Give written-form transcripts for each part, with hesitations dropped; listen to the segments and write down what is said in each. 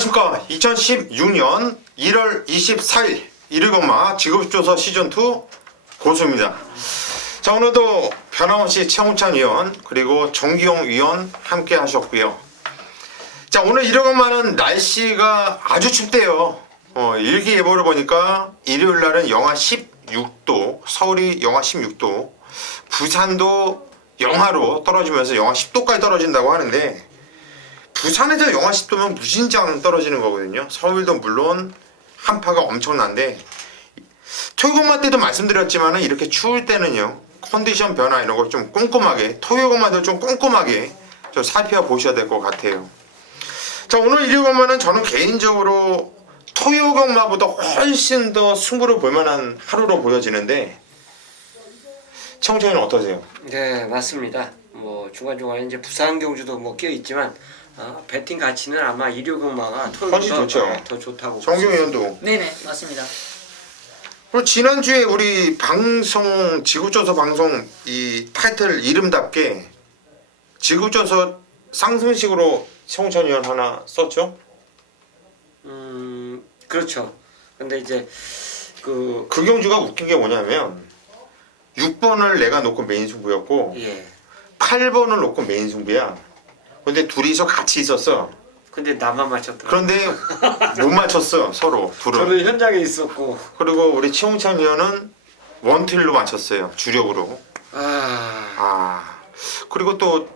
안녕하십니까. 2016년 1월 24일 일일건마 지급조서 시즌2 고수입니다. 자, 오늘도 변함없이 최홍찬 위원 그리고 정기용 위원 함께 하셨고요. 자, 오늘 일일건마는 날씨가 아주 춥대요. 일기예보를 보니까 일요일날은 영하 16도, 서울이 영하 16도, 부산도 영하로 떨어지면서 영하 10도까지 떨어진다고 하는데, 부산에서 영하 10도면 무진장 떨어지는 거거든요. 서울도 물론 한파가 엄청난데, 토요일건마 때도 말씀드렸지만 이렇게 추울 때는요, 컨디션 변화 이런 걸 좀 꼼꼼하게, 토요일건마도 좀 꼼꼼하게 좀 살펴보셔야 될 것 같아요. 자, 오늘 일요일건마는 저는 개인적으로 토요일건마보다 훨씬 더 승부를 볼만한 하루로 보여지는데, 청자는 어떠세요? 네, 맞습니다. 중간중간에 이제 부산 경주도 끼어 있지만 배팅 가치는 아마 일요일건마가 훨씬 좋죠. 더 좋다고. 정경 의원도. 네네, 맞습니다. 그리고 지난주에 우리 방송 지구조서 방송 이 타이틀 이름답게 지구조서 상승식으로 최홍찬 의원 하나 썼죠? 그렇죠. 근데 이제 그 경주가 웃긴 게 뭐냐면 6번을 내가 놓고 메인 승부였고, 예. 8번을 놓고 메인 승부야. 근데 둘이서 같이 있었어. 근데 나만 맞췄더라고. 그런데 못 맞췄어, 서로 둘은. 저는 현장에 있었고. 그리고 우리 최홍찬 의원은 원틸로 맞췄어요, 주력으로. 그리고 또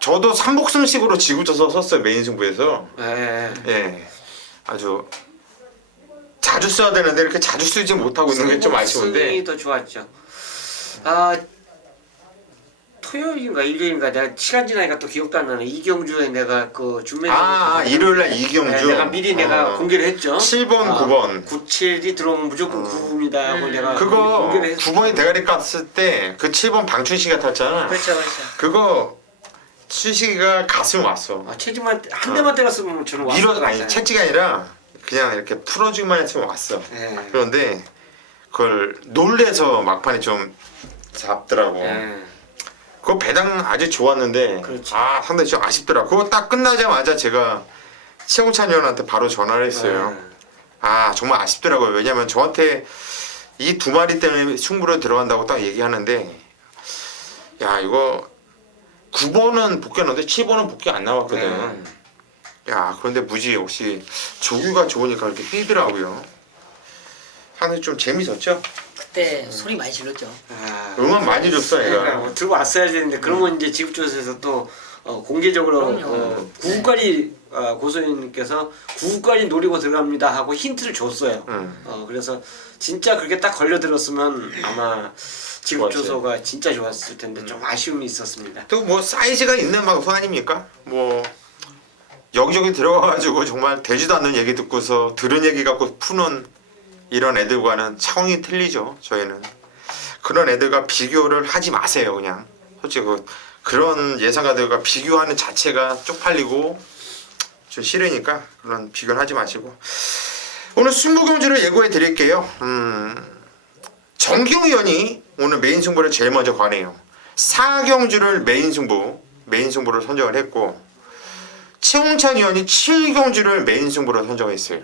저도 삼복승식으로 지구조서 썼어요, 메인 승부에서. 예. 예, 아주 자주 써야 되는데 이렇게 자주 쓰지 못하고 있는 게 좀 아쉬운데. 승이 더 좋았죠. 토요일인가 일요일인가 내가 시간 지나니까 또 기억도 안 나네. 이경주에 내가 그 준비를 일요일날 이경주. 네, 내가 미리 내가 공개를 했죠. 7번, 9번. 97이 들어오면 무조건 9입니다 하고 내가 그거 공개를 했어. 9번이 대가리 깠을 때 그 7번 방춘식이가 탔잖아. 그렇죠. 그거 춘식이가 가슴 왔어. 체지만 한 대만 때렸으면 저는 왔을 것 같아요. 채찍이 아니라 그냥 이렇게 풀어주기만 했으면 왔어. 네. 그런데 그걸 놀래서 막판에 좀 잡더라고. 네. 그거 배당 아주 좋았는데, 그렇지. 상당히 좀 아쉽더라고. 그거 딱 끝나자마자 제가 최홍찬 의원한테 바로 전화를 했어요. 정말 아쉽더라고요. 왜냐면 저한테 이 두 마리 때문에 승부로 들어간다고 딱 얘기하는데, 야, 이거 9번은 복귀하는데 7번은 복귀 안 나왔거든. 야, 그런데 무지 역시 조규가 좋으니까 이렇게 뛰더라고요. 상당히 좀 재밌었죠? 그때 소리 많이 질렀죠. 응원 많이 줬어, 얘가. 그러니까 들고 왔어야 되는데 그러면 이제 지급조사에서 또 공개적으로 그럼요. 구구까지 고소인님께서 구구까지 노리고 들어갑니다 하고 힌트를 줬어요. 그래서 진짜 그렇게 딱 걸려들었으면 아마 지급조서가 진짜 좋았을 텐데 좀 아쉬움이 있었습니다. 또 뭐 사이즈가 있는 방송 아닙니까? 뭐 여기저기 들어가가지고 정말 되지도 않는 얘기 듣고서 들은 얘기 갖고 푸는 이런 애들과는 차원이 틀리죠. 저희는 그런 애들과 비교를 하지 마세요. 그냥 솔직히 그런 예상가들과 비교하는 자체가 쪽팔리고 좀 싫으니까 그런 비교를 하지 마시고, 오늘 승부경주를 예고해 드릴게요. 정기용 의원이 오늘 메인 승부를 제일 먼저 가네요. 4경주를 메인 승부를 선정을 했고, 최홍찬 의원이 7경주를 메인 승부로 선정했어요.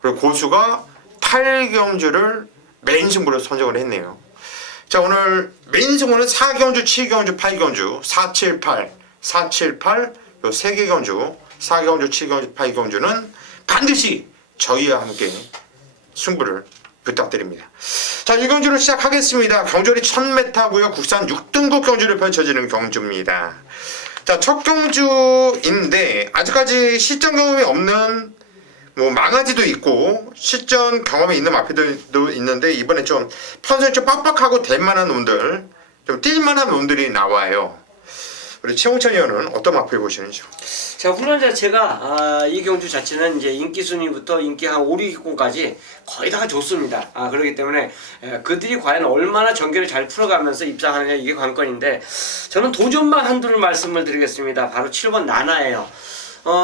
그리고 고수가 8경주를 메인 승부로 선정을 했네요. 자, 오늘 메인 승부는 4경주, 7경주, 8경주, 478, 478, 요 3개 경주, 4경주, 7경주, 8경주는 반드시 저희와 함께 승부를 부탁드립니다. 자, 1경주를 시작하겠습니다. 경주리 1000m고요. 국산 6등급 경주를 펼쳐지는 경주입니다. 자, 첫 경주인데 아직까지 실전 경험이 없는 망아지도 있고 실전 경험이 있는 마피들도 있는데, 이번에 좀 편성이 좀 빡빡하고 될만한 놈들, 좀 뛸만한 놈들이 나와요. 우리 최홍찬 의원은 어떤 마피를 보시는지요? 자, 훈련 자체가 이 경주 자체는 이제 인기 순위부터 인기 한 5, 6위권까지 거의 다 좋습니다. 그렇기 때문에 그들이 과연 얼마나 전개를 잘 풀어가면서 입상하느냐 이게 관건인데, 저는 도전만 한두를 말씀을 드리겠습니다. 바로 7번 나나예요.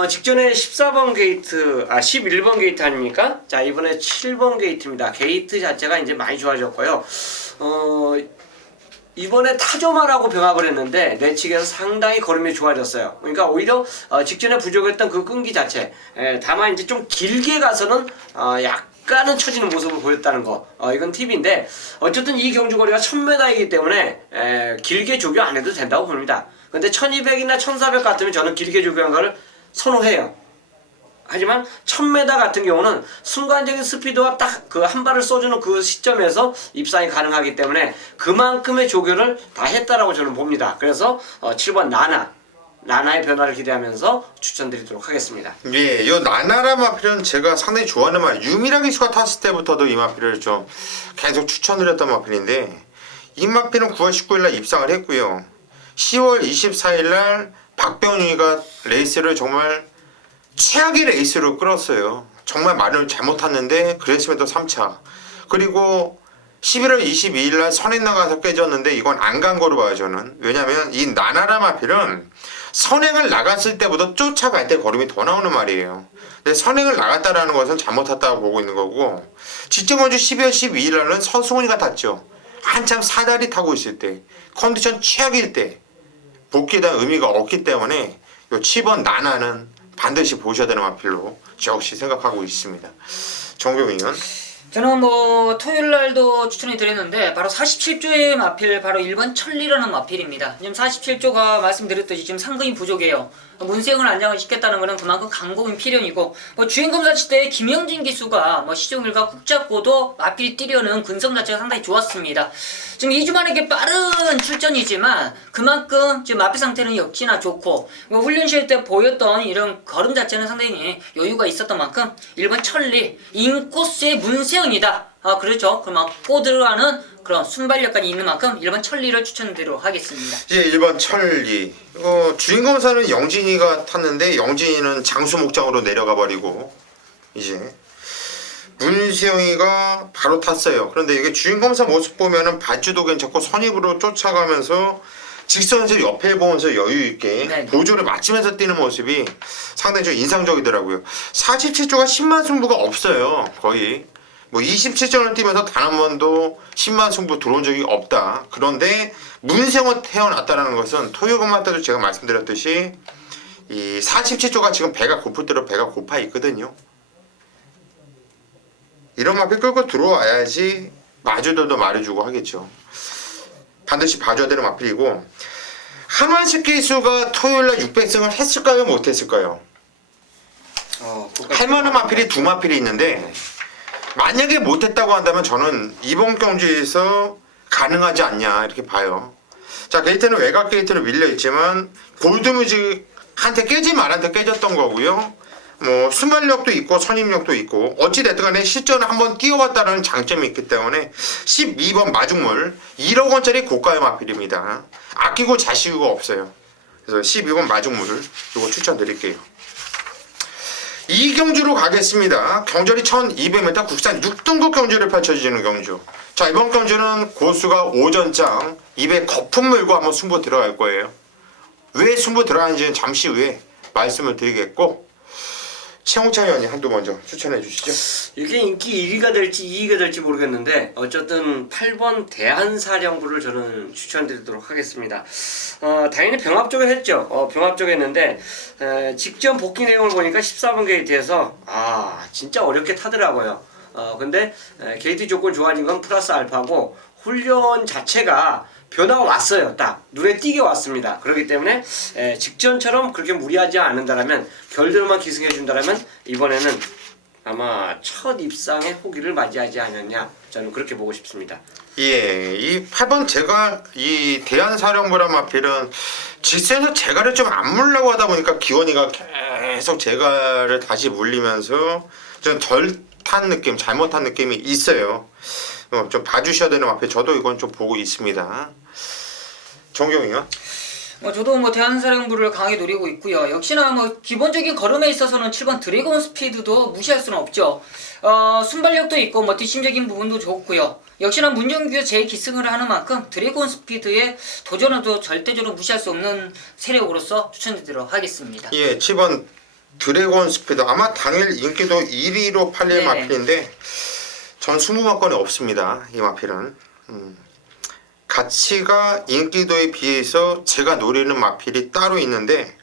직전에 14번 게이트, 11번 게이트 아닙니까? 자, 이번에 7번 게이트입니다. 게이트 자체가 이제 많이 좋아졌고요. 이번에 타조만하고 병합을 했는데 내측에서 상당히 걸음이 좋아졌어요. 그러니까 오히려 직전에 부족했던 그 끈기 자체, 다만 이제 좀 길게 가서는 약간은 처지는 모습을 보였다는 거, 이건 팁인데 어쨌든 이 경주 거리가 1000m이기 때문에 길게 조교 안 해도 된다고 봅니다. 근데 1200이나 1400 같으면 저는 길게 조교한 거를 선호해요. 하지만 1000m 같은 경우는 순간적인 스피드와 딱 그 한 발을 쏘주는 그 시점에서 입상이 가능하기 때문에 그만큼의 조교를 다 했다라고 저는 봅니다. 그래서 7번 나나의 변화를 기대하면서 추천드리도록 하겠습니다. 예, 요 나나라 마필은 제가 상당히 좋아하는 말. 유미라 기수가 탔을 때부터도 이 마필을 좀 계속 추천드렸던 마필인데 이 마필은 9월 19일 날 입상을 했고요. 10월 24일 날 박병윤이가 레이스를 정말 최악의 레이스로 끌었어요. 정말 말을 잘못 탔는데 그랬음에도 3차. 그리고 11월 22일 날 선행 나가서 깨졌는데 이건 안 간 거로 봐요 저는. 왜냐면 이 나나라 마필은 선행을 나갔을 때보다 쫓아갈 때 걸음이 더 나오는 말이에요. 근데 선행을 나갔다라는 것은 잘못 탔다고 보고 있는 거고, 직전건주 12월 12일 날은 서승훈이가 탔죠. 한참 사다리 타고 있을 때, 컨디션 최악일 때 복귀에 대한 의미가 없기 때문에 요 7번 나나는 반드시 보셔야 되는 마필로 저 역시 생각하고 있습니다. 정경이는? 저는 뭐 토요일 날도 추천해 드렸는데 바로 47조의 마필 바로 1번 천리라는 마필입니다. 지금 47조가 말씀드렸듯이 지금 상금이 부족해요. 문세영을 안장을 시켰다는 것은 그만큼 강공인 필연이고, 뭐 주행검사 시대에 김영진 기수가 뭐 시종일과 꾹 잡고도 마필이 뛰려는 근성 자체가 상당히 좋았습니다. 지금 2주 만에 이게 빠른 출전이지만 그만큼 지금 마필 상태는 역시나 좋고, 뭐 훈련실 때 보였던 이런 걸음 자체는 상당히 여유가 있었던 만큼 1번 천리 인코스의 문세영이다. 그렇죠. 그럼 꼬들어가는 그런 순발력까지 있는 만큼 1번 천리를 추천드리도록 하겠습니다. 이제 1번 천리. 주인검사는 영진이가 탔는데 영진이는 장수 목장으로 내려가 버리고 이제 문세영이가 바로 탔어요. 그런데 이게 주인검사 모습 보면은 발주도 괜찮고 선입으로 쫓아가면서 직선에서 옆에 보면서 여유 있게 네. 보조를 맞추면서 뛰는 모습이 상당히 좀 인상적이더라고요. 47조가 10만 승부가 없어요. 거의. 뭐 27전을 뛰면서 단 한 번도 10만 승부 들어온 적이 없다. 그런데 문세영은 태어났다는 것은 토요일만 때도 제가 말씀드렸듯이 이 47조가 지금 배가 고플 대로 배가 고파 있거든요. 이런 마필 끌고 들어와야지 마주들도 말해주고 하겠죠. 반드시 봐줘야 되는 마필이고, 한완식 기수가 토요일날 600승을 했을까요? 못했을까요? 할 만한 마필이 두 마필이 있는데 만약에 못했다고 한다면 저는 이번 경주에서 가능하지 않냐 이렇게 봐요. 자, 게이트는 외곽 게이트로 밀려있지만 골드뮤직한테 깨지 말한테 깨졌던 거고요. 뭐 순발력도 있고 선임력도 있고 어찌됐든 간에 실전을 한번 뛰어봤다는 장점이 있기 때문에 12번 마중물 1억 원짜리 고가의 마필입니다. 아끼고 자시고 없어요. 그래서 12번 마중물을 이거 추천드릴게요. 이 경주로 가겠습니다. 경절이 1200m 국산 6등급 경주를 펼쳐지는 경주. 자, 이번 경주는 고수가 오전장 200 거품 물고 한번 승부 들어갈 거예요. 왜 승부 들어가는지는 잠시 후에 말씀을 드리겠고, 최홍찬 의원님 한두 먼저 추천해 주시죠. 이게 인기 1위가 될지 2위가 될지 모르겠는데 어쨌든 8번 대한사령부를 저는 추천드리도록 하겠습니다. 당연히 병합 쪽에 했죠. 병합 쪽에 했는데 직전 복귀 내용을 보니까 14번 게이트에서 진짜 어렵게 타더라고요. 근데 게이트 조건 좋아진 건 플러스 알파고 훈련 자체가 변화가 왔어요. 딱 눈에 띄게 왔습니다. 그렇기 때문에 직전처럼 그렇게 무리하지 않는다라면, 결대로만 기승해 준다라면 이번에는 아마 첫 입상의 호기를 맞이하지 않았냐, 저는 그렇게 보고 싶습니다. 예, 이 8번 제가 이 대한사령부란 마필은 직선에서 제가를 좀 안 물려고 하다 보니까 기원이가 계속 제가를 다시 물리면서 좀 덜 탄 느낌, 잘못한 느낌이 있어요. 좀 봐주셔야 되는 마필, 저도 이건 좀 보고 있습니다. 정경이요? 저도 뭐 대한사령부를 강하게 노리고 있고요. 역시나 뭐 기본적인 걸음에 있어서는 7번 드래곤 스피드도 무시할 수는 없죠. 순발력도 있고 뭐 뒷심적인 부분도 좋고요. 역시나 문정규가 제일 기승을 하는 만큼 드래곤 스피드에 도전해도 절대적으로 무시할 수 없는 세력으로서 추천드리도록 하겠습니다. 예, 7번 드래곤 스피드 아마 당일 인기도 1위로 팔릴 네네. 마필인데 전 20만건이 없습니다. 이 마필은 가치가 인기도에 비해서 제가 노리는 마필이 따로 있는데,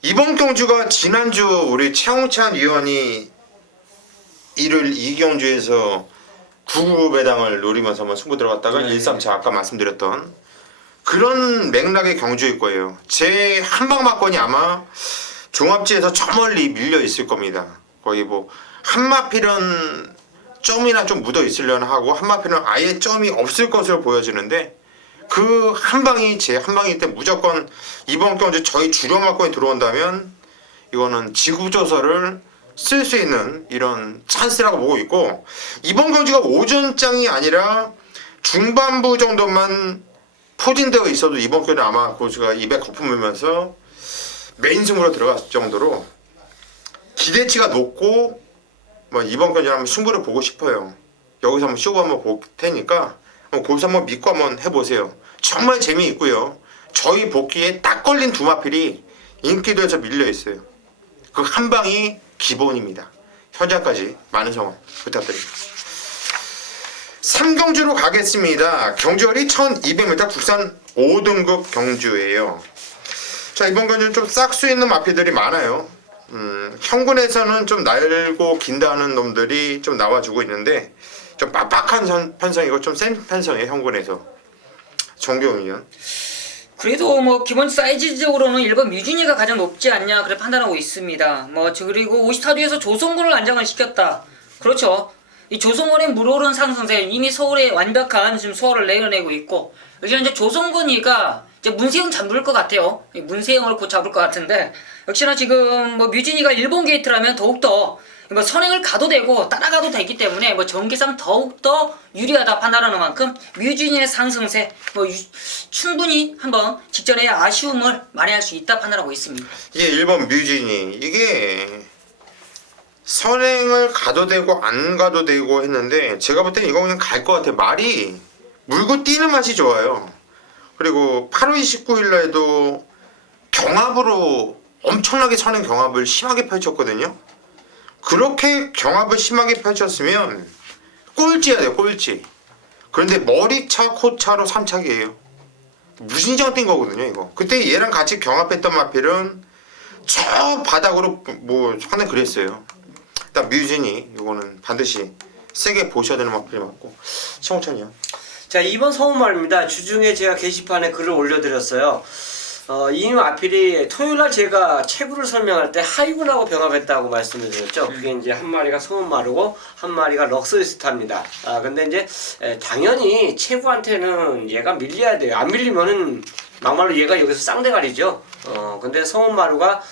이번 경주가 지난주 우리 최홍찬 위원이 이를 이 경주에서 999 배당을 노리면서 한번 승부 들어갔다가 네. 137 아까 말씀드렸던 그런 맥락의 경주일 거예요. 제 한방막권이 아마 종합지에서 저 멀리 밀려 있을 겁니다. 거의 뭐 한마필은 점이나 좀 묻어 있으려나 하고 한마필은 아예 점이 없을 것으로 보여지는데, 그 한방이 제 한방일 때 무조건 이번 경주 저희 주력막권이 들어온다면 이거는 지구조서를 쓸 수 있는 이런 찬스라고 보고 있고, 이번 경주가 오전장이 아니라 중반부 정도만 포진되어 있어도 이번 경주 아마 고수가 입에 거품으면서 메인 승부로 들어갔을 정도로 기대치가 높고, 뭐 이번 경주 한번 승부를 보고 싶어요. 여기서 한번 쇼부 한번 볼 테니까 거기서 한번 믿고 한번 해보세요. 정말 재미있고요. 저희 복귀에 딱 걸린 두 마필이 인기도에서 밀려 있어요. 그 한 방이 기본입니다. 현장까지 많은 성원 부탁드립니다. 3경주로 가겠습니다. 경주열이 1200m 국산 5등급 경주예요. 자, 이번 경주는 좀 싹수 있는 마필들이 많아요. 현군에서는 좀 날고 긴다는 놈들이 좀 나와주고 있는데, 좀 빡빡한 편성이고 좀 센 편성이에요. 현군에서. 정경이요. 그래도 뭐 기본 사이즈적으로는 1번 뮤진이가 가장 높지 않냐 그래 판단하고 있습니다. 그리고 54뒤에서 조성군을 안정을 시켰다. 그렇죠. 이 조성군의 물오른 상승세 이미 서울에 완벽한 지금 소화를 내려내고 있고, 역시 이제 조성군이가 이제 문세영 잡을 것 같아요. 이 문세영을 곧 잡을 것 같은데, 역시나 지금 뭐 뮤진이가 일본 게이트라면 더욱더 뭐 선행을 가도 되고 따라가도 되기 때문에 뭐 전기상 더욱더 유리하다 판단하는 만큼 뮤진이의 상승세 충분히 한번 직전에 아쉬움을 만회할 수 있다 판단하고 있습니다. 이게 1번 뮤진이 이게 선행을 가도 되고 안 가도 되고 했는데, 제가 볼 땐 이거 그냥 갈 것 같아요. 말이 물고 뛰는 맛이 좋아요. 그리고 8월 29일 날도 경합으로 엄청나게 선행 경합을 심하게 펼쳤거든요. 그렇게 경합을 심하게 펼쳤으면 꼴찌야 돼요, 꼴찌. 그런데 머리차, 코차로 3착이에요. 무신장 뛴 거거든요, 이거. 그때 얘랑 같이 경합했던 마필은 저 바닥으로 뭐 하나 그랬어요. 일단 뮤진이 이거는 반드시 세게 보셔야 되는 마필이 맞고. 청천이요. 자, 2번 성우말입니다. 주중에 제가 게시판에 글을 올려드렸어요. 이 마필이 토요일날 제가 체구를 설명할 때 하이군하고 병합했다고 말씀을 드렸죠. 그게 이제 한 마리가 성운마르고 한 마리가 럭스스타입니다. 근데 이제 당연히 체구한테는 얘가 밀려야 돼요. 안 밀리면은 막말로 얘가 여기서 쌍대가리죠. 근데 성운마루가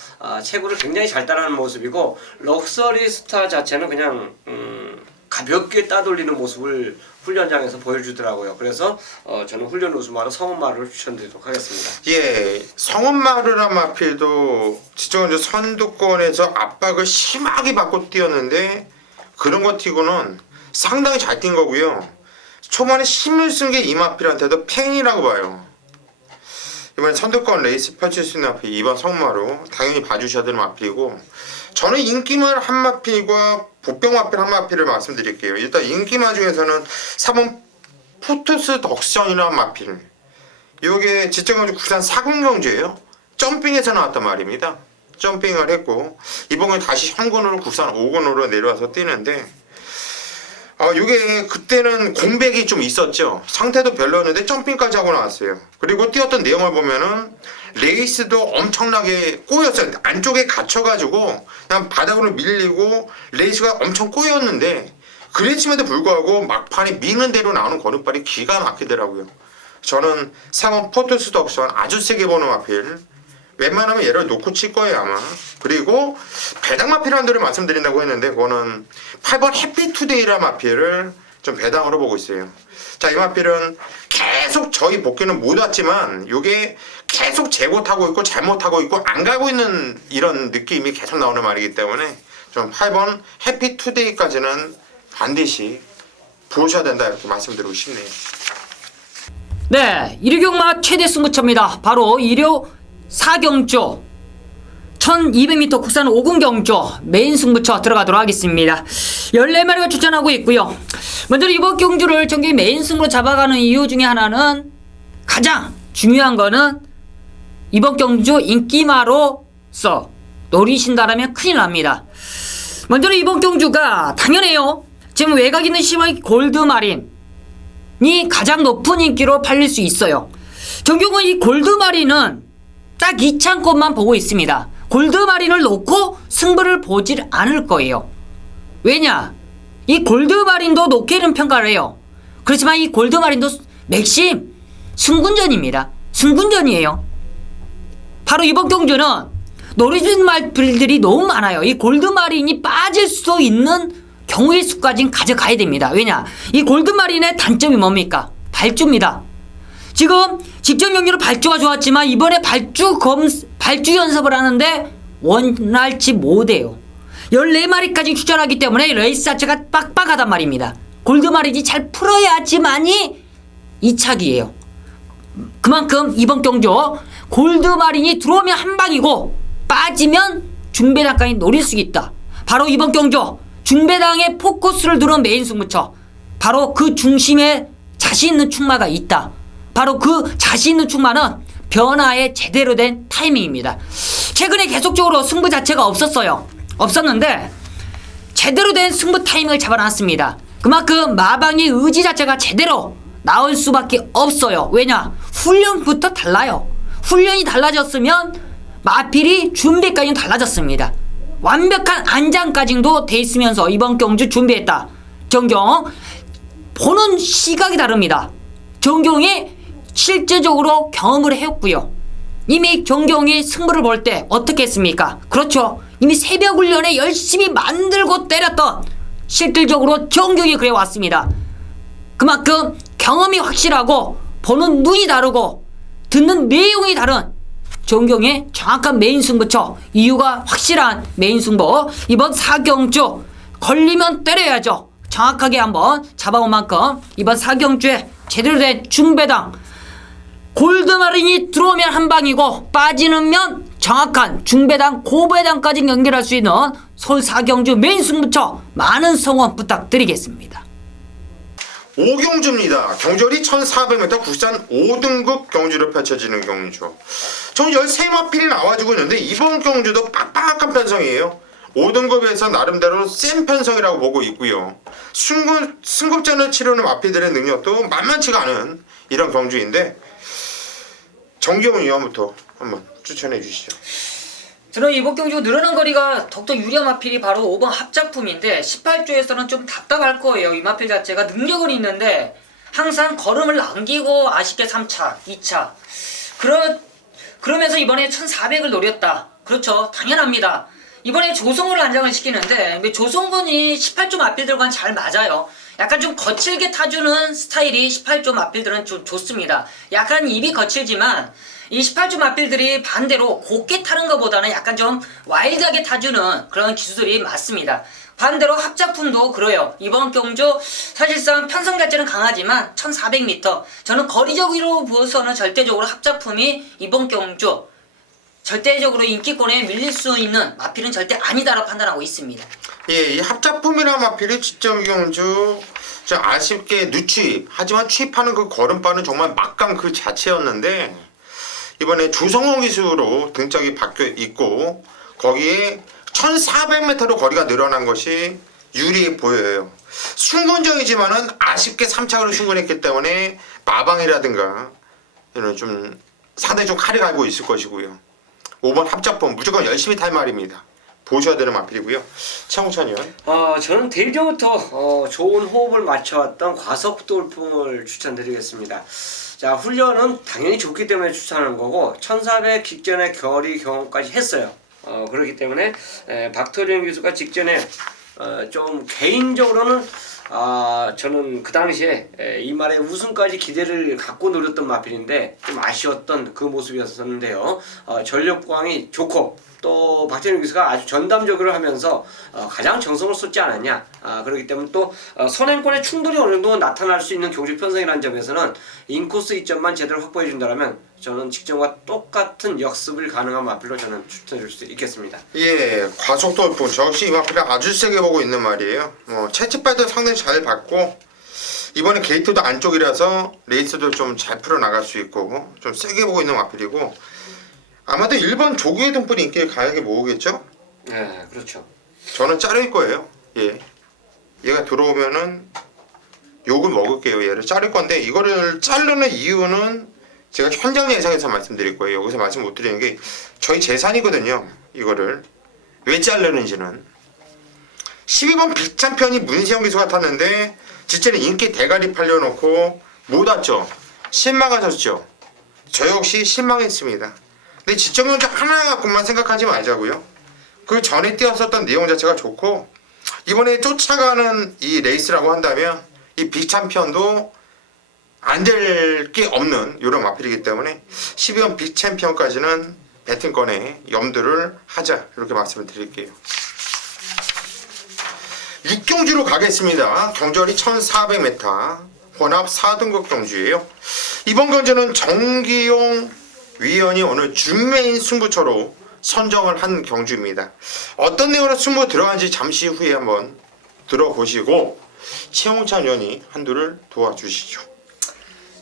체구를 굉장히 잘 따라하는 모습이고, 럭셔리스타 자체는 그냥 가볍게 따돌리는 모습을 훈련장에서 보여주더라고요. 그래서 저는 훈련 우수마루 성운마루를 추천드리도록 하겠습니다. 예, 성운마루란 마필도 지적으로 선두권에서 압박을 심하게 받고 뛰었는데, 그런 거 튀고는 상당히 잘 뛴 거고요. 초반에 힘을 쓴 게 이 마필한테도 팽이라고 봐요. 이번에 선두권 레이스 펼칠 수 있는 마필 2번 성운마루 당연히 봐주셔야 되는 마필이고, 저는 인기말 한 마필과 복병 마필 한 마필을 말씀드릴게요. 일단 인기말 중에서는 3번 포토스 덕션이라는 마필, 이게 지적경주 국산 4군경주예요. 점핑에서 나왔단 말입니다. 점핑을 했고 이번에 다시 현군으로 국산 5군으로 내려와서 뛰는데, 이게 그때는 공백이 좀 있었죠. 상태도 별로였는데 점핑까지 하고 나왔어요. 그리고 뛰었던 내용을 보면은 레이스도 엄청나게 꼬였어요. 안쪽에 갇혀가지고 그냥 바닥으로 밀리고 레이스가 엄청 꼬였는데, 그랬음에도 불구하고 막판에 미는 대로 나오는 걸음발이 기가 막히더라고요. 저는 3번 포토스 덕션 아주 세게 보는 마필, 웬만하면 얘를 놓고 칠 거예요 아마. 그리고 배당 마필이라는 데를 말씀드린다고 했는데, 그거는 8번 해피투데이라는 마필을 좀 배당으로 보고 있어요. 자, 이 마필은 계속 저희 복귀는 못 왔지만 이게 계속 재고타고 있고 잘못하고 있고 안 가고 있는 이런 느낌이 계속 나오는 말이기 때문에 좀 8번 해피투데이까지는 반드시 보셔야 된다 이렇게 말씀드리고 싶네요. 네, 일요경마 최대 승부처입니다. 바로 일요 4경주. 1200m 국산 5군 경주 메인 승부처 들어가도록 하겠습니다. 14마리가 추천하고 있고요. 먼저 이번 경주를 정규 메인 승부로 잡아가는 이유 중에 하나는 가장 중요한 거는 이번 경주 인기마로서 노리신다라면 큰일 납니다. 먼저 이번 경주가 당연해요. 지금 외곽 있는 시마이 골드마린이 가장 높은 인기로 팔릴 수 있어요. 정경은 이 골드마린은 딱 이 창권만 보고 있습니다. 골드마린을 놓고 승부를 보질 않을 거예요. 왜냐? 이 골드마린도 높게는 평가를 해요. 그렇지만 이 골드마린도 맥심 승군전입니다. 승군전이에요. 바로 이번 경주는 노리신 말들이 너무 많아요. 이 골드마린이 빠질 수 있는 경우의 수까지는 가져가야 됩니다. 왜냐? 이 골드마린의 단점이 뭡니까? 발주입니다. 지금 직전 경기로 발주가 좋았지만 이번에 발주 연습을 하는데 원활치 못해요. 14마리까지 추천하기 때문에 레이스 자체가 빡빡하단 말입니다. 골드마린이 잘 풀어야지만이 이착이에요. 그만큼 이번 경주 골드마린이 들어오면 한방이고 빠지면 중배당까지 노릴 수 있다. 바로 이번 경주 중배당의 포커스를 두는 메인 승부처, 바로 그 중심에 자신 있는 충마가 있다. 바로 그 자신 있는 충마는 변화에 제대로 된 타이밍입니다. 최근에 계속적으로 승부 자체가 없었는데 제대로 된 승부 타이밍을 잡아놨습니다. 그만큼 마방의 의지 자체가 제대로 나올 수밖에 없어요. 왜냐? 훈련부터 달라요. 훈련이 달라졌으면 마필이 준비까지는 달라졌습니다. 완벽한 안장까지도 돼 있으면서 이번 경주 준비했다. 정경 보는 시각이 다릅니다. 정경이 실제적으로 경험을 했고요. 이미 정경이 승부를 볼 때 어떻게 했습니까? 그렇죠. 이미 새벽 훈련에 열심히 만들고 때렸던 실질적으로 정경이 그래 왔습니다. 그만큼 경험이 확실하고 보는 눈이 다르고 듣는 내용이 다른 정경의 정확한 메인 승부처, 이유가 확실한 메인 승부. 이번 4경주 걸리면 때려야죠. 정확하게 한번 잡아온 만큼 이번 4경주에 제대로 된 중배당 골드마린이 들어오면 한방이고 빠지면 정확한 중배당 고배당까지 연결할 수 있는 서울 4경주 메인 승부처 많은 성원 부탁드리겠습니다. 5경주입니다. 경절이 1400m 국산 5등급 경주로 펼쳐지는 경주. 총 13마필이 나와주고 있는데 이번 경주도 빡빡한 편성이에요. 5등급에서 나름대로 센 편성이라고 보고 있고요. 승급전을 치르는 마필들의 능력도 만만치가 않은 이런 경주인데 정경훈 위원부터 한번 추천해 주시죠. 저는 이번 경주 늘어난 거리가 더욱더 유리한 마필이 바로 5번 합작품인데 18조에서는 좀 답답할 거예요. 이 마필 자체가 능력은 있는데 항상 걸음을 남기고 아쉽게 3차, 2차 그러면서 이번에 1400을 노렸다. 그렇죠. 당연합니다. 이번에 조성호를 안장을 시키는데 조성군이 18조 마필들과는 잘 맞아요. 약간 좀 거칠게 타주는 스타일이 18조 마필들은 좀 좋습니다. 약간 입이 거칠지만 이 18조 마필들이 반대로 곱게 타는 것보다는 약간 좀 와일드하게 타주는 그런 기술이 맞습니다. 반대로 합작품도 그래요. 이번 경주 사실상 편성 자체는 강하지만 1400m 저는 거리적으로 보서는 절대적으로 합작품이 이번 경주 절대적으로 인기권에 밀릴 수 있는 마필은 절대 아니다라고 판단하고 있습니다. 예, 이 합작품이라는 마필이 직전 경주 좀 아쉽게 누취입, 하지만 취입하는 그 걸음바는 정말 막강 그 자체였는데 이번에 조성호 기수로 등짝이 바뀌어 있고 거기에 1400m로 거리가 늘어난 것이 유리해 보여요. 순군정이지만은 아쉽게 3착으로 순군했기 때문에 마방이라든가 이런 좀 상당히 좀 칼이 갈고 있을 것이고요. 5번 합작품 무조건 열심히 탈 말입니다. 보셔야 되는 마필이고요. 최홍찬 의원. 저는 대일전부터 좋은 호흡을 맞춰왔던 과속 돌풍을 추천드리겠습니다. 자, 훈련은 당연히 좋기 때문에 추천하는 거고 1400 직전에 결의 경험까지 했어요. 그렇기 때문에 박토리온 교수가 직전에 좀 개인적으로는 저는 그 당시에 이 말에 우승까지 기대를 갖고 노렸던 마필인데 좀 아쉬웠던 그 모습이었었는데요. 전력 부항이 좋고 또 박태민 교수가 아주 전담적으로 하면서 가장 정성을 쏟지 않았냐. 그렇기 때문에 또 선행권의 충돌이 어느 정도 나타날 수 있는 경주 편성이라는 점에서는 인코스 이점만 제대로 확보해 준다면 저는 직전과 똑같은 역습을 가능한 마필로 저는 추천드릴 수 있겠습니다. 예, 과속도 높고 저 역시 이 마필을 아주 세게 보고 있는 말이에요. 채찍발도 상당히 잘 받고 이번에 게이트도 안쪽이라서 레이스도 좀 잘 풀어나갈 수 있고 좀 세게 보고 있는 마필이고 아마도 1번 조구의 등불이 인기를 강하게 모으겠죠? 네, 그렇죠. 저는 자를 거예요. 예, 얘가 들어오면은 욕을 먹을게요. 얘를 자를 건데 이거를 자르는 이유는 제가 현장 예상에서 말씀드릴 거예요. 여기서 말씀 못 드리는 게 저희 재산이거든요. 이거를 왜 자르는지는 12번 빅챔피언이 문세영 기수가 탔는데 지체는 인기 대가리 팔려놓고 못 왔죠. 실망하셨죠. 저 역시 실망했습니다. 근데 지적용자 하나 갖고만 생각하지 말자고요. 그 전에 뛰었었던 내용 자체가 좋고 이번에 쫓아가는 이 레이스라고 한다면 이 빅챔피언도 안 될 게 없는 이런 마필이기 때문에 12번 빅챔피언까지는 배팅권에 염두를 하자 이렇게 말씀을 드릴게요. 6경주로 가겠습니다. 경주열이 1400m 혼합 4등급 경주예요. 이번 경주는 정기용 위원이 오늘 준메인 승부처로 선정을 한 경주입니다. 어떤 내용으로 승부 들어간지 잠시 후에 한번 들어보시고 최홍찬 위원이 한두를 도와주시죠.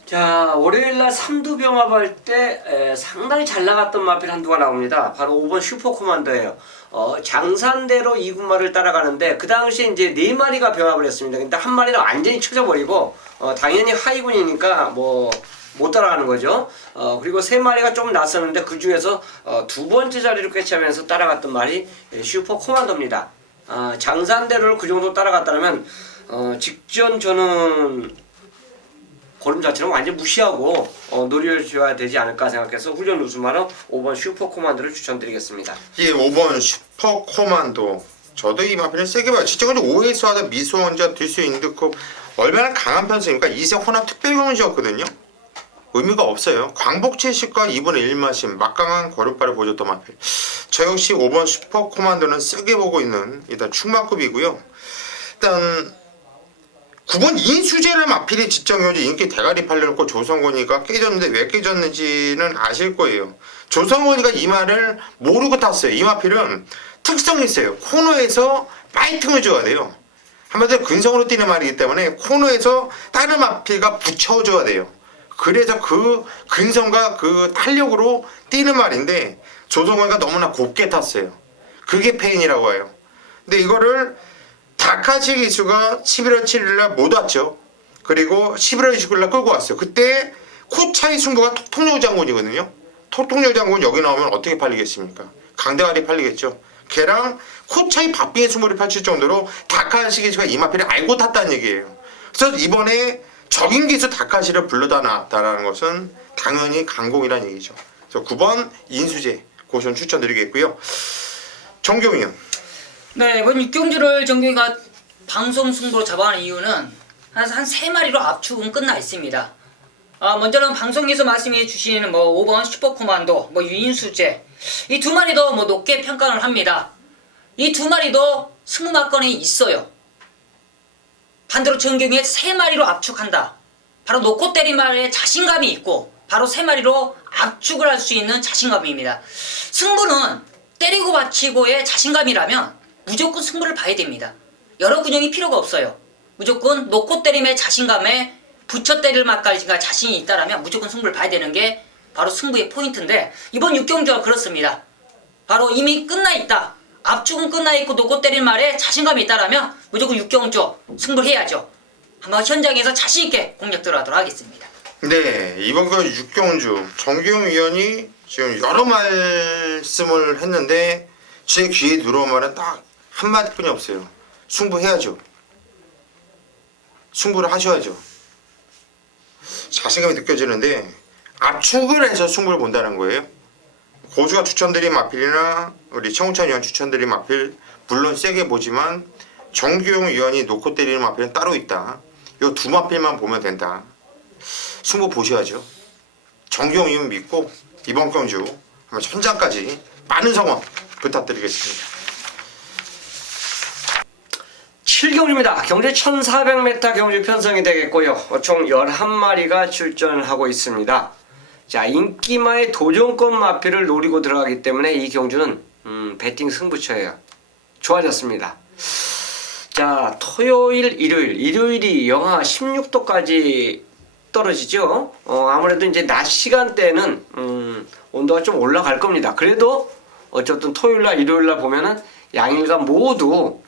자, 월요일날 삼두병합할 때 상당히 잘 나갔던 마필 한두가 나옵니다. 바로 5번 슈퍼코만더예요. 장산대로 2군마를 따라가는데 그 당시에 이제 4마리가 병합을 했습니다. 근데 한 마리는 완전히 쳐져버리고 당연히 하위군이니까 뭐 못 따라가는 거죠. 그리고 3마리가 좀 났었는데 그 중에서 2번째 자리를 꿰차면서 따라갔던 말이 슈퍼코만더입니다. 장산대로를 그 정도 따라갔다면 직전 저는 걸음 자체는 완전 무시하고 노려줘야 되지 않을까 생각해서 훈련 우승마로 5번 슈퍼코만도를 추천드리겠습니다. 예, 5번 슈퍼코만도 저도 이 마필을 세게 봐요. 진짜 근데 5회수 하다 미소원자 들 수 있는 그 얼마나 강한 편수입니까? 2세 혼합 특별경주였거든요. 의미가 없어요. 광복 70과 2분의 1마신 막강한 걸음발을 보여줬던 마필. 저 역시 5번 슈퍼코만도는 세게 보고 있는 일단 충만급이고요. 일단 9번 인수재를 마필이 직전경주 인기 대가리 팔려놓고 조성권이가 깨졌는데 왜 깨졌는지는 아실 거예요. 조성권이가 이 말을 모르고 탔어요. 이 마필은 특성이 있어요. 코너에서 파이팅을 줘야 돼요. 한마디로 근성으로 뛰는 말이기 때문에 코너에서 다른 마필과 붙여줘야 돼요. 그래서 그 근성과 그 탄력으로 뛰는 말인데 조성권이가 너무나 곱게 탔어요. 그게 페인이라고 해요. 근데 이거를 다카시 기수가 11월 7일날 못 왔죠. 그리고 11월 29일날 끌고 왔어요. 그때 코차이 승부가 톡톡요 장군이거든요. 톡톡요 장군 여기 나오면 어떻게 팔리겠습니까? 강대가리 팔리겠죠. 걔랑 코차이 박빙의 승부를 펼칠 정도로 다카시 기수가 이 마필을 알고 탔다는 얘기예요. 그래서 이번에 적인 기수 다카시를 불러다 놨다는 것은 당연히 강공이라는 얘기죠. 그래서 9번 인수재 고전 추천드리겠고요. 정경이요. 네, 이번 6경주를 정규가 방송 승부로 잡아가는 이유는 한 3마리로 압축은 끝나 있습니다. 먼저는 방송에서 말씀해 주시는 5번 슈퍼코만도, 유인수재 이 2마리도 높게 평가를 합니다. 이 2마리도 승부마건에 있어요. 반대로 정경에 3마리로 압축한다. 바로 놓고 때린 말에 자신감이 있고 바로 3마리로 압축을 할 수 있는 자신감입니다. 승부는 때리고 받치고의 자신감이라면 무조건 승부를 봐야 됩니다. 여러 근육이 필요가 없어요. 무조건 놓고 때림의 자신감에 붙여 때릴 맛까지가 자신이 있다라면 무조건 승부를 봐야 되는 게 바로 승부의 포인트인데 이번 6경주가 그렇습니다. 바로 이미 끝나 있다. 압축은 끝나 있고 놓고 때릴 말에 자신감이 있다라면 무조건 6경주 승부를 해야죠. 한번 현장에서 자신 있게 공략 들어가도록 하겠습니다. 네, 이번 그 6경주 정기용 위원이 지금 여러 말씀을 했는데 제 귀에 들어온 말은 딱 한마디뿐이 없어요. 승부해야죠. 승부를 하셔야죠. 자신감이 느껴지는데 압축을 해서 승부를 본다는 거예요. 고수가 추천드린 마필이나 우리 최홍찬 위원 추천드린 마필 물론 세게 보지만 정규용 위원이 놓고 때리는 마필은 따로 있다. 이 2마필만 보면 된다. 승부 보셔야죠. 정규용 위원 믿고 이번 경주 한번 현장까지 많은 성원 부탁드리겠습니다. 7경주입니다. 경주 1400m 경주 편성이 되겠고요. 총 11마리가 출전하고 있습니다. 자, 인기마의 도전권 마필을 노리고 들어가기 때문에 이 경주는 배팅 승부처예요. 좋아졌습니다. 자, 토요일, 일요일이 영하 16도까지 떨어지죠. 아무래도 이제 낮 시간대는 온도가 좀 올라갈 겁니다. 그래도 어쨌든 토요일날, 일요일날 보면은 양일간 모두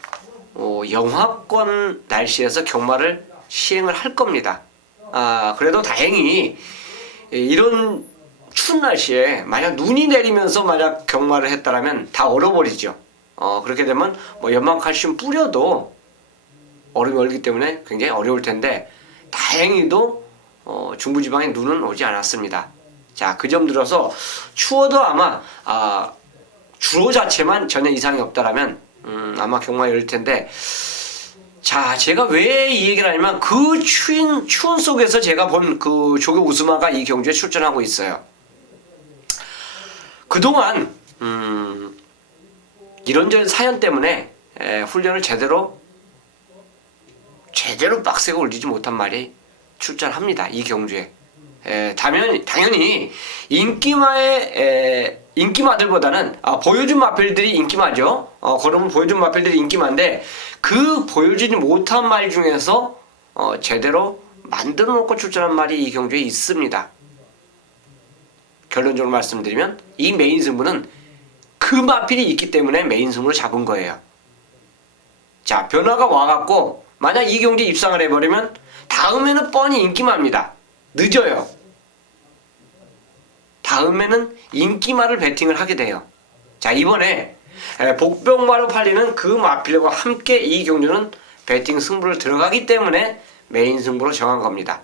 영하권 날씨에서 경마를 시행을 할 겁니다. 그래도 다행히 이런 추운 날씨에 만약 눈이 내리면서 만약 경마를 했다라면 다 얼어버리죠. 그렇게 되면 뭐 연막칼슘 뿌려도 얼음이 얼기 때문에 굉장히 어려울 텐데 다행히도 중부지방에 눈은 오지 않았습니다. 자, 그 점 들어서 추워도 아마 주로 자체만 전혀 이상이 없다라면 아마 경마 열릴 텐데, 자, 제가 왜 이 얘기를 하냐면 그 추운 속에서 제가 본 그 조교 우스마가 이 경주에 출전하고 있어요. 그동안 이런저런 사연 때문에 훈련을 제대로 빡세게 올리지 못한 말이 출전합니다. 이 경주에. 당연히 인기마들보다는 보여준 마필들이 인기마죠. 그러면 보여준 마필들이 인기마인데 그 보여주지 못한 말 중에서 제대로 만들어 놓고 출전한 말이 이 경주에 있습니다. 결론적으로 말씀드리면 이 메인 승부는 그 마필이 있기 때문에 메인 승부로 잡은 거예요. 자, 변화가 와갖고 만약 이 경주에 입상을 해버리면 다음에는 뻔히 인기마입니다. 늦어요. 다음에는 인기마를 배팅을 하게 돼요. 자, 이번에 복병마로 팔리는 그 마필과 함께 이 경주는 배팅 승부를 들어가기 때문에 메인 승부로 정한 겁니다.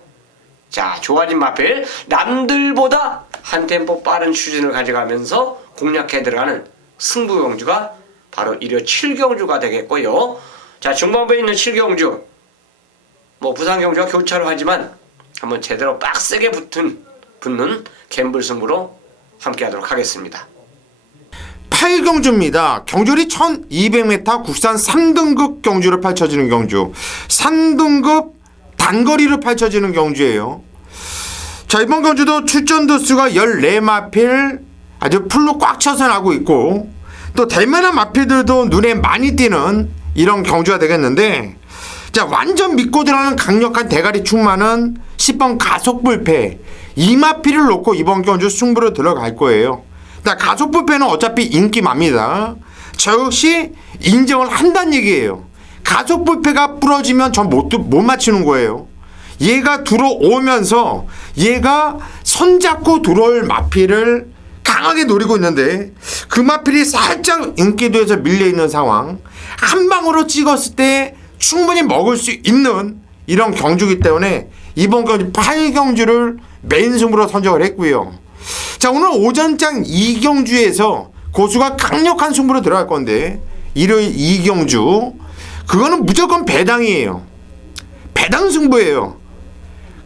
자, 좋아진 마필 남들보다 한 템포 빠른 추진을 가져가면서 공략해 들어가는 승부 경주가 바로 일요 7경주가 되겠고요. 자, 중반부에 있는 7경주 뭐 부산 경주와 교차로 하지만 한번 제대로 빡세게 붙는 갬블 승부로 함께 하도록 하겠습니다. 8경주입니다. 경주리 1200m 국산 3등급 경주로 펼쳐지는 경주. 3등급 단거리로 펼쳐지는 경주예요. 자, 이번 경주도 출전 도수가 14마필 아주 풀로 꽉 차서 나고 있고 또 대만한 마필들도 눈에 많이 띄는 이런 경주가 되겠는데, 자, 완전 믿고 들어가는 강력한 대가리 충만은 10번 가속불패 이마필을 놓고 이번 경주 승부로 들어갈 거예요. 가속불패는 어차피 인기마입니다. 저 역시 인정을 한다는 얘기예요. 가속불패가 부러지면 전 못 맞추는 거예요. 얘가 들어오면서 얘가 손잡고 들어올 마필을 강하게 노리고 있는데 그 마필이 살짝 인기도에서 밀려있는 상황, 한 방으로 찍었을 때 충분히 먹을 수 있는 이런 경주이기 때문에 이번 경주 8경주를 메인 승부로 선정을 했고요. 자, 오늘 오전장 2경주에서 고수가 강력한 승부로 들어갈 건데 일요일 2경주 그거는 무조건 배당이에요. 배당 승부예요.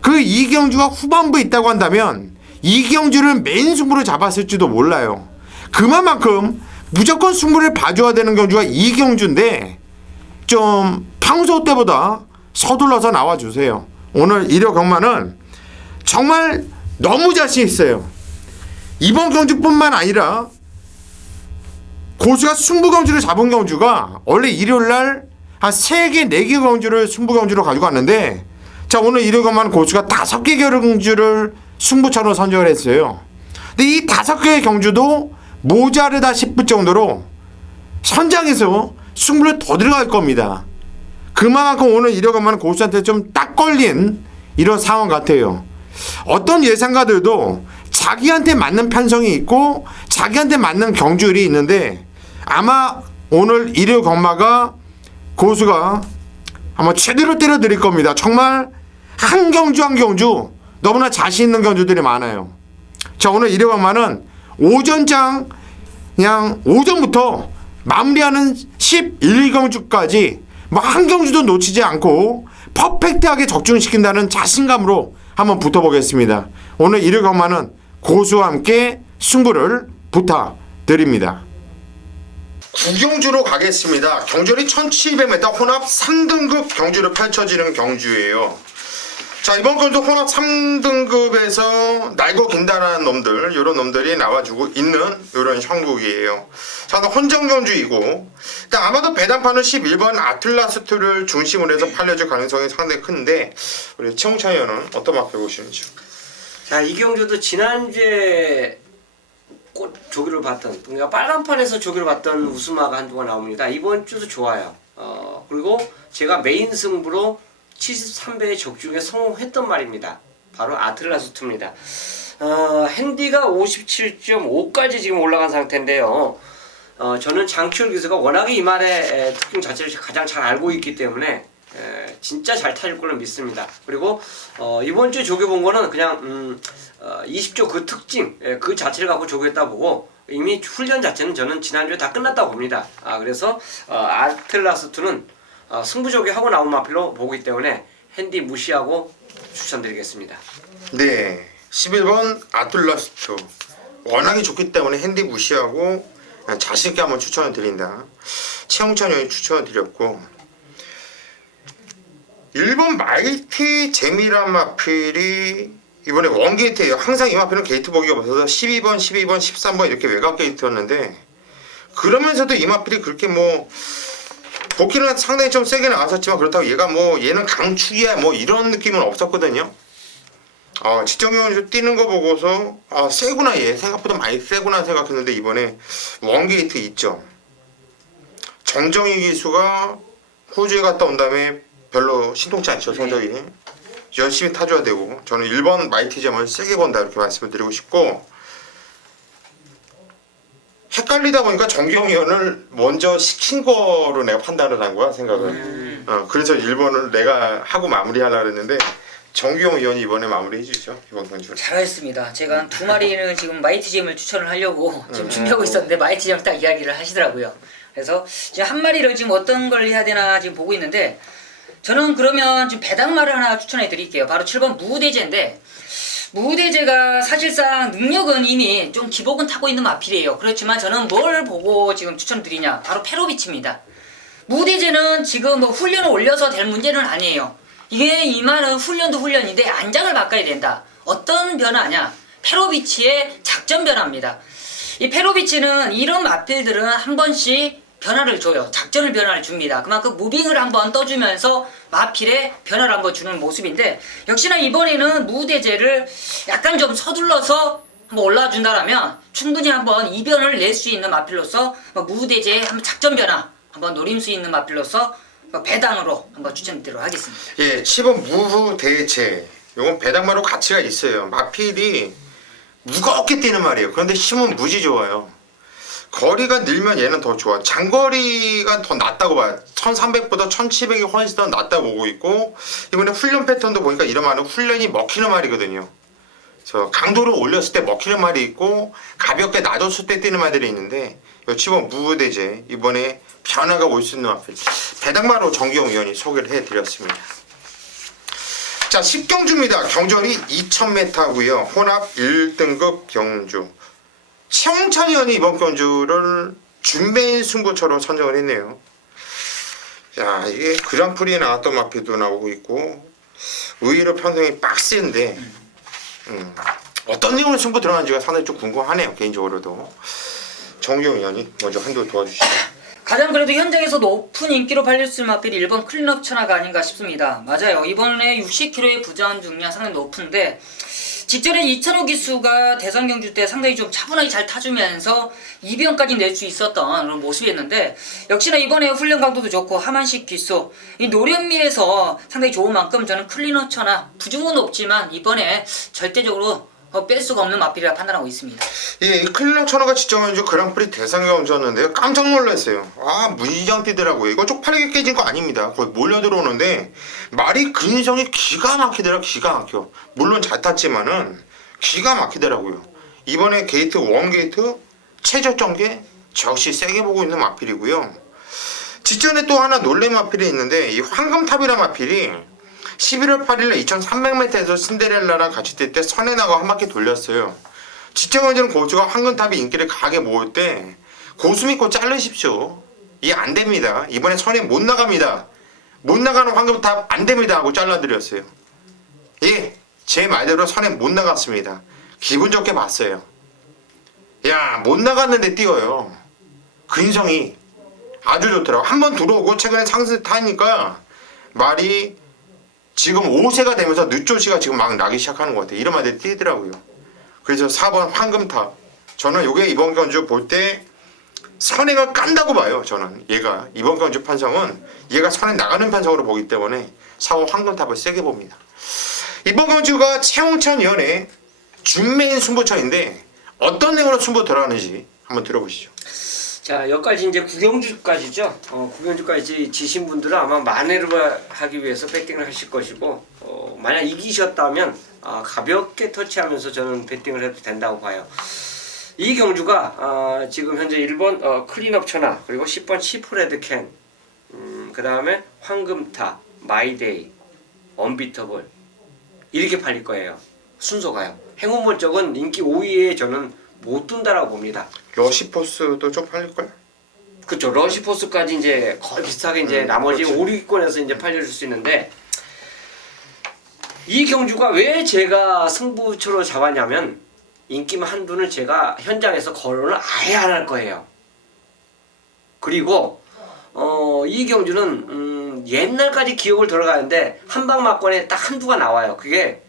그 2경주가 후반부에 있다고 한다면 2경주를 메인 승부로 잡았을지도 몰라요. 그만큼 무조건 승부를 봐줘야 되는 경주가 2경주인데 좀 평소 때보다 서둘러서 나와주세요. 오늘 일요 경마는 정말 너무 자신 있어요. 이번 경주뿐만 아니라 고수가 승부 경주를 잡은 경주가 원래 일요일날 한 3개, 4개 경주를 승부 경주로 가지고 왔는데, 자, 오늘 일요 경마는 고수가 5개 경주를 승부처로 선정을 했어요. 근데 이 5개의 경주도 모자르다 싶을 정도로 선장에서 승부를 더 들어갈 겁니다. 그만큼 오늘 일요 경마는 고수한테 좀 딱 걸린 이런 상황 같아요. 어떤 예상가들도 자기한테 맞는 편성이 있고 자기한테 맞는 경주율이 있는데 아마 오늘 일요 경마가 고수가 한번 제대로 때려 드릴 겁니다. 정말 한 경주 한 경주 너무나 자신 있는 경주들이 많아요. 자, 오늘 일요 경마는 오전장 그냥 오전부터 마무리하는 11경주까지 뭐 한 경주도 놓치지 않고 퍼펙트하게 적중시킨다는 자신감으로 한번 붙어보겠습니다. 오늘 일요 경마는 고수와 함께 승부를 부탁드립니다. 9경주로 가겠습니다. 경주리 1700m 혼합 3등급 경주로 펼쳐지는 경주예요. 자, 이번 건도 혼합 3등급에서 날고 긴다라는 놈들, 이런 놈들이 나와주고 있는 이런 형국이에요. 자, 혼정경주이고, 일단 아마도 배당판은 11번 아틀라스2를 중심으로 해서 팔려줄 가능성이 상당히 큰데, 우리 최홍찬 의원은 어떤 마표 보시는지? 자, 이 경주도 지난주에 꽃 조기를 봤던, 그러니까 빨간판에서 조기를 봤던 우스마가 한두가 나옵니다. 이번 주도 좋아요. 그리고 제가 메인 승부로 73배의 적중에 성공했던 말입니다. 바로 아틀라스2입니다. 핸디가 57.5까지 지금 올라간 상태인데요. 저는 장치열 기수가 워낙에 이 말의 특징 자체를 가장 잘 알고 있기 때문에 진짜 잘 타줄 걸로 믿습니다. 그리고 이번 주에 조교 본 거는 그냥 20조 그 특징 그 자체를 갖고 조교했다 보고 이미 훈련 자체는 저는 지난주에 다 끝났다고 봅니다. 그래서 아틀라스2는 승부조기 하고 나온 마필로 보기 때문에 핸디 무시하고 추천드리겠습니다. 네, 11번 아틀라스2 워낙에 좋기 때문에 핸디 무시하고 자신있게 한번 추천을 드린다. 최홍찬 의원이 추천을 드렸고, 1번 마이티 재미란 마필이 이번에 원게이트예요. 항상 이 마필은 게이트 보기가 없어서 12번, 12번, 13번 이렇게 외곽 게이트였는데, 그러면서도 이 마필이 그렇게 뭐 복귀는 상당히 좀 세게 나왔었지만, 그렇다고 얘가 뭐 얘는 강축이야 뭐 이런 느낌은 없었거든요. 지정형이 뛰는 거 보고서 세구나, 얘 생각보다 많이 세구나 생각했는데 이번에 원게이트 있죠. 정정희 기수가 호주에 갔다 온 다음에 별로 신통치 않죠. 성적이. 열심히 타줘야 되고, 저는 1번 마이티점을 세게 본다 이렇게 말씀을 드리고 싶고, 헷갈리다 보니까 정기용 의원을 먼저 시킨 거로 내가 판단을 한 거야, 생각을. 그래서 1번을 내가 하고 마무리하려고 했는데 정기용 의원이 이번에 마무리해 주시죠, 이번 경주를. 잘하셨습니다. 제가 한 두 마리는 지금 마이티잼을 추천을 하려고 지금 준비하고 있었는데 마이티잼 딱 이야기를 하시더라고요. 그래서 지금 한 마리를 지금 어떤 걸 해야 되나 지금 보고 있는데, 저는 그러면 지금 배당마를 하나 추천해 드릴게요. 바로 7번 무대제인데, 무대제가 사실상 능력은 이미 좀 기복은 타고 있는 마필이에요. 그렇지만 저는 뭘 보고 지금 추천드리냐, 바로 페로비치입니다. 무대제는 지금 뭐 훈련을 올려서 될 문제는 아니에요. 이게 이 말은 훈련도 훈련인데 안장을 바꿔야 된다. 어떤 변화냐? 페로비치의 작전 변화입니다. 이 페로비치는 이런 마필들은 한 번씩 변화를 줘요. 작전을 변화를 줍니다. 그만큼 무빙을 한번 떠주면서 마필에 변화를 한번 주는 모습인데, 역시나 이번에는 무대제를 약간 좀 서둘러서 한번 올라준다라면 충분히 한번 이변을 낼 수 있는 마필로서 무대제의 한번 작전 변화 한번 노릴 수 있는 마필로서 배당으로 한번 추천드리도록 하겠습니다. 예, 10번 무후대제. 요건 배당마로 가치가 있어요. 마필이 무겁게 뛰는 말이에요. 그런데 힘은 무지 좋아요. 거리가 늘면 얘는 더 좋아. 장거리가 더 낫다고 봐요. 1300보다 1700이 훨씬 더 낫다고 보고 있고, 이번에 훈련 패턴도 보니까 이런 말은 훈련이 먹히는 말이거든요. 그래서 강도를 올렸을 때 먹히는 말이 있고, 가볍게 놔뒀을 때 뛰는 말들이 있는데, 요 10번 무대제 이번에 변화가 올 수 있는 마필. 배당마로 정기용 의원이 소개를 해드렸습니다. 자, 10경주입니다. 경주이 2000m고요. 혼합 1등급 경주. 최홍찬 의원이 이번 경주를 준메인 승부처럼 선정을 했네요. 야, 이게 그랑프리에 나왔던 마필도 나오고 있고, 의외로 편성이 빡센데, 어떤 내용의 승부 들어가는지가 상당히 좀 궁금하네요, 개인적으로도. 정기용 의원이 먼저 한두 도와주시죠. 가장 그래도 현장에서 높은 인기로 팔렸을 마필이 1번 클린업 천하가 아닌가 싶습니다. 맞아요. 이번에 60kg의 부전 중량 상당히 높은데, 직전에 이찬호 기수가 대선 경주 때 상당히 좀 차분하게 잘 타주면서 2변까지 낼 수 있었던 그런 모습이었는데, 역시나 이번에 훈련 강도도 좋고 하만식 기수, 이 노련미에서 상당히 좋은 만큼 저는 클린업 천하 부중은 높지만 이번에 절대적으로 뺄 수가 없는 마필이라 판단하고 있습니다. 예, 이 클린업 천하가 지정해준 그랑프리 대상 경주였는데요. 깜짝 놀랐어요. 무지장 뛰더라고요. 이거 쪽팔리게 깨진 거 아닙니다. 거의 몰려 들어오는데 말이 근성이 기가 막히더라. 기가 막혀. 물론 잘 탔지만은 기가 막히더라고요. 이번에 게이트 원게이트 최저점계 역시 세게 보고 있는 마필이고요. 직전에 또 하나 놀래 마필이 있는데, 이 황금탑이라 마필이 11월 8일에 2300m에서 신데렐라랑 같이 뛸 때 선에 나가 한 바퀴 돌렸어요. 직전에는 고수가 황금탑이 인기를 강하게 모을 때 고수 믿고 자르십시오. 이게 안 됩니다. 이번에 선에 못 나갑니다. 못 나가는 황금탑 안 됩니다 하고 잘라드렸어요. 예, 제 말대로 선에 못 나갔습니다. 기분 좋게 봤어요. 야, 못 나갔는데 뛰어요. 근성이 아주 좋더라고. 한 번 들어오고 최근에 상승 타니까 말이 지금 5세가 되면서 늦조시가 지금 막 나기 시작하는 것 같아요. 이런 말들이 뛰더라고요. 그래서 4번 황금탑. 저는 요게 이번 경주 볼 때 선행을 깐다고 봐요. 저는 얘가 이번 경주 판성은 얘가 선행 나가는 판성으로 보기 때문에 4번 황금탑을 세게 봅니다. 이번 경주가 최홍찬 위원의 준메인 승부처인데 어떤 내용으로 승부 들어가는지 한번 들어보시죠. 자, 여기까지 이제 구경주까지죠. 구경주까지 지신 분들은 아마 만회를 하기 위해서 배팅을 하실 것이고, 만약 이기셨다면 가볍게 터치하면서 저는 배팅을 해도 된다고 봐요. 이 경주가 지금 현재 1번 클린업 천하, 그리고 10번 치프레드 캔, 그 다음에 황금타, 마이데이, 언비터블 이렇게 팔릴 거예요. 순서가요. 행운번 쪽은 인기 5위에 저는 못 둔다라고 봅니다. 러시포스도 좀 팔릴걸? 그렇죠. 러시포스까지 이제 거의 비슷하게 이제 나머지 그렇지. 5, 6위권에서 이제 팔려줄 수 있는데, 이 경주가 왜 제가 승부처로 잡았냐면 인기만 한두는 제가 현장에서 거론을 아예 안 할 거예요. 그리고 이 경주는 옛날까지 기억을 돌아가는데 한방막권에 딱 한두가 나와요. 그게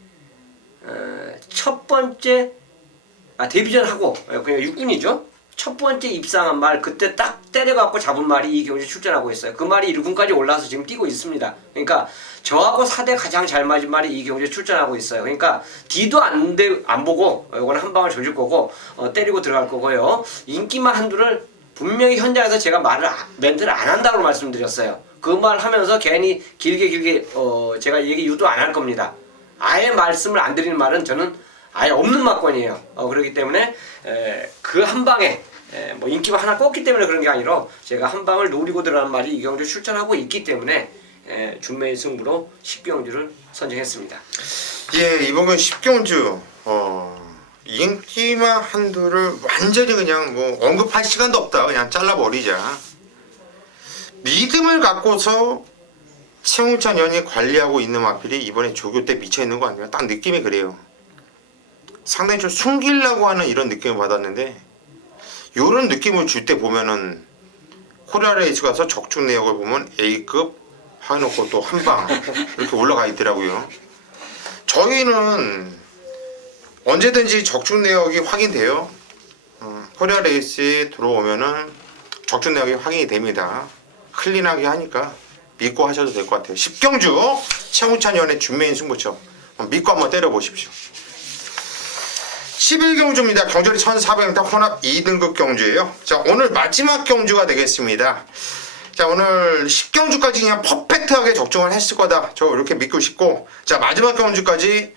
첫 번째 데뷔전 하고 그냥 육군이죠. 첫 번째 입상한 말 그때 딱 때려갖고 잡은 말이 이 경주에 출전하고 있어요. 그 말이 1군까지 올라와서 지금 뛰고 있습니다. 그러니까 저하고 4대 가장 잘 맞은 말이 이 경주에 출전하고 있어요. 그러니까 뒤도 안 보고 이거는 한 방을 조질 거고 때리고 들어갈 거고요. 인기만 한두를 분명히 현장에서 제가 멘트를 안 한다고 말씀드렸어요. 그 말 하면서 괜히 길게 제가 얘기 유도 안 할 겁니다. 아예 말씀을 안 드리는 말은 저는 아예 없는 막권이에요. 그렇기 때문에 그 한 방에 뭐 인기가 하나 꺾기 때문에 그런 게 아니라 제가 한 방을 노리고 들어가는 말이 이 경주에 출전하고 있기 때문에 준메인 승부로 10경주를 선정했습니다. 예, 이번 10경주 인기만 한두를 완전히 그냥 뭐 언급할 시간도 없다. 그냥 잘라버리자. 믿음을 갖고서 최홍찬 의원이 관리하고 있는 마필이 이번에 조교 때 미쳐있는 거 아니에요? 딱 느낌이 그래요. 상당히 좀 숨기려고 하는 이런 느낌을 받았는데, 요런 느낌을 줄 때 보면은 코리아 레이스 가서 적중 내역을 보면 A급 해놓고 또 한방 이렇게 올라가 있더라고요. 저희는 언제든지 적중 내역이 확인돼요. 코리아 레이스에 들어오면은 적중 내역이 확인이 됩니다. 클린하게 하니까 믿고 하셔도 될 것 같아요. 10경주 최홍찬 의원의 준메인 승부처 믿고 한번 때려보십시오. 11경주입니다. 경주리 1400m 혼합 2등급 경주예요. 자, 오늘 마지막 경주가 되겠습니다. 자, 오늘 10경주까지 그냥 퍼펙트하게 적중을 했을 거다. 저 이렇게 믿고 싶고, 자, 마지막 경주까지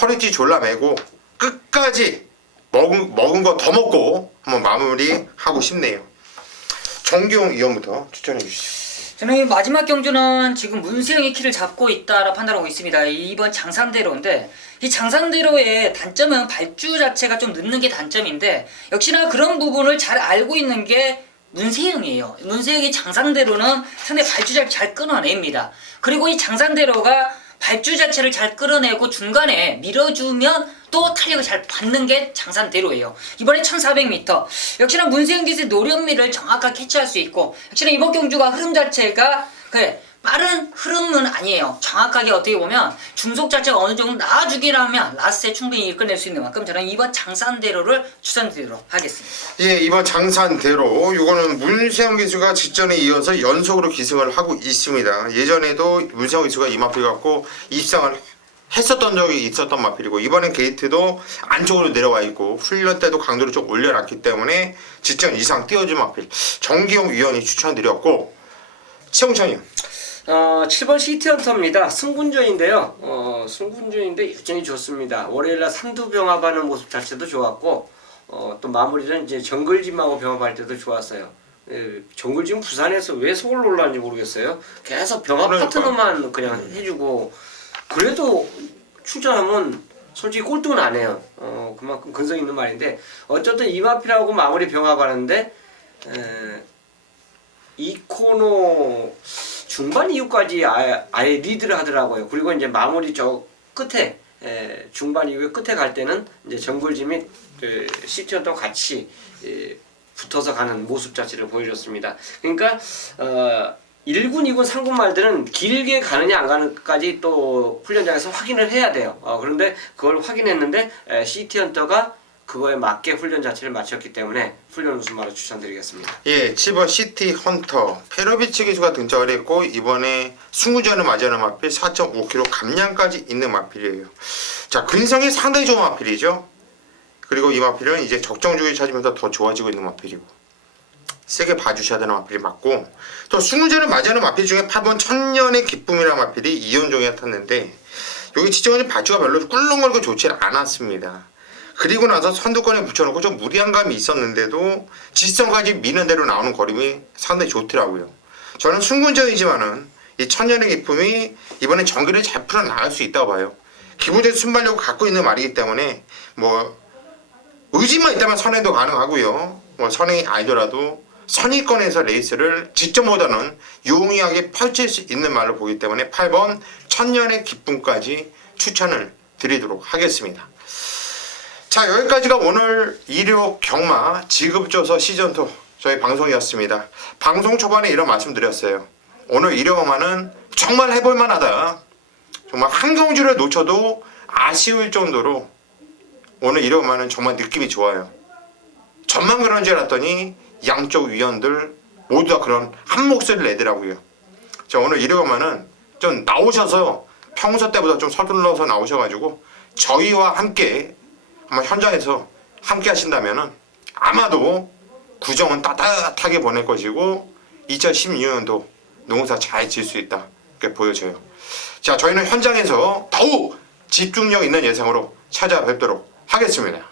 허리띠 졸라매고 끝까지 먹은 거 더 먹고 한번 마무리하고 싶네요. 정기용 의원부터 추천해 주시죠. 저는 이 마지막 경주는 지금 문세영이 키를 잡고 있다라 판단하고 있습니다. 이번 장산대로인데, 이 장산대로의 단점은 발주 자체가 좀 늦는 게 단점인데, 역시나 그런 부분을 잘 알고 있는 게 문세영이에요. 문세영이 장산대로는 상당히 발주 자체를 잘 끊어냅니다. 그리고 이 장산대로가 발주 자체를 잘 끌어내고 중간에 밀어주면 또 탄력을 잘 받는 게 장산대로예요. 이번에 1400m 역시나 문세영 기수의 노련미를 정확하게 캐치할 수 있고, 역시나 이번 경주가 흐름 자체가 빠른 흐름은 아니에요. 정확하게 어떻게 보면 중속 자체가 어느 정도 나아주긴 하면 라스트에 충분히 이끌어낼 수 있는 만큼 저는 이번 장산대로를 추천드리도록 하겠습니다. 예, 이번 장산대로 이거는 문세영 기수가 직전에 이어서 연속으로 기승을 하고 있습니다. 예전에도 문세영 기수가 이 마필 갖고 입상을 했었던 적이 있었던 마필이고, 이번엔 게이트도 안쪽으로 내려와 있고 훈련 때도 강도를 좀 올려놨기 때문에 직전 이상 띄워준 마필 정기용 위원이 추천드렸고, 최홍찬이요. 7번 시티헌터입니다. 승군전인데요. 승군전인데 여전히 좋습니다. 월요일날 삼두 병합하는 모습 자체도 좋았고, 또 마무리는 이제 정글짐하고 병합할 때도 좋았어요. 정글짐 부산에서 왜 서울로 올라왔는지 모르겠어요. 계속 병합 파트너만 그냥 해주고, 그래도 출전하면 솔직히 꼴등은 안 해요. 그만큼 근성 있는 말인데, 어쨌든 이마피라고 마무리 병합하는데 이 코너 중반 이후까지 아예 리드를 하더라고요. 그리고 이제 마무리 끝에 중반 이후에 끝에 갈 때는 이제 정글짐 및 시티언도 같이 붙어서 가는 모습 자체를 보여줬습니다. 그러니까 1군, 2군, 3군 말들은 길게 가느냐 안 가느냐까지 또 훈련장에서 확인을 해야 돼요. 그런데 그걸 확인했는데 시티헌터가 그거에 맞게 훈련 자체를 마쳤기 때문에 훈련 우승마로 추천드리겠습니다. 예, 치버 시티 헌터 페로비치 기수가 등장을 했고 이번에 승우전을 맞이하는 마필 4.5kg 감량까지 있는 마필이에요. 자, 근성이 상당히 좋은 마필이죠. 그리고 이 마필은 이제 적정주기 찾으면서 더 좋아지고 있는 마필이고 세게 봐주셔야 되는 마필이 맞고 또 승우전을 맞이하는 마필 중에 8번 천년의 기쁨이라는 마필이 이연종에 탔는데 여기 지정은 바주가 별로 꿀렁거리고 좋지 않았습니다. 그리고 나서 선두권에 붙여놓고 좀 무리한 감이 있었는데도 지성까지 미는 대로 나오는 거림이 상당히 좋더라고요. 저는 승군전이지만은 이 천년의 기쁨이 이번에 정기를 잘 풀어나갈 수 있다고 봐요. 기본적인 순발력을 갖고 있는 말이기 때문에 뭐 의지만 있다면 선행도 가능하고요. 뭐 선행이 아니더라도 선의권에서 레이스를 직전보다는 용이하게 펼칠 수 있는 말로 보기 때문에 8번 천년의 기쁨까지 추천을 드리도록 하겠습니다. 자, 여기까지가 오늘 1호 경마 지급조서 시즌2 저희 방송이었습니다. 방송 초반에 이런 말씀 드렸어요. 오늘 1호 경마는 정말 해볼만하다. 정말 한 경주를 놓쳐도 아쉬울 정도로 오늘 1호 경마는 정말 느낌이 좋아요. 전만 그런 줄 알았더니 양쪽 위원들 모두 다 그런 한 목소리를 내더라고요. 자, 오늘 1호 경마는 좀 나오셔서 평소 때보다 좀 서둘러서 나오셔가지고 저희와 함께 한번 현장에서 함께 하신다면은 아마도 구정은 따뜻하게 보낼 것이고 2016년도 농사 잘 지을 수 있다 이렇게 보여져요. 자, 저희는 현장에서 더욱 집중력 있는 예상으로 찾아뵙도록 하겠습니다.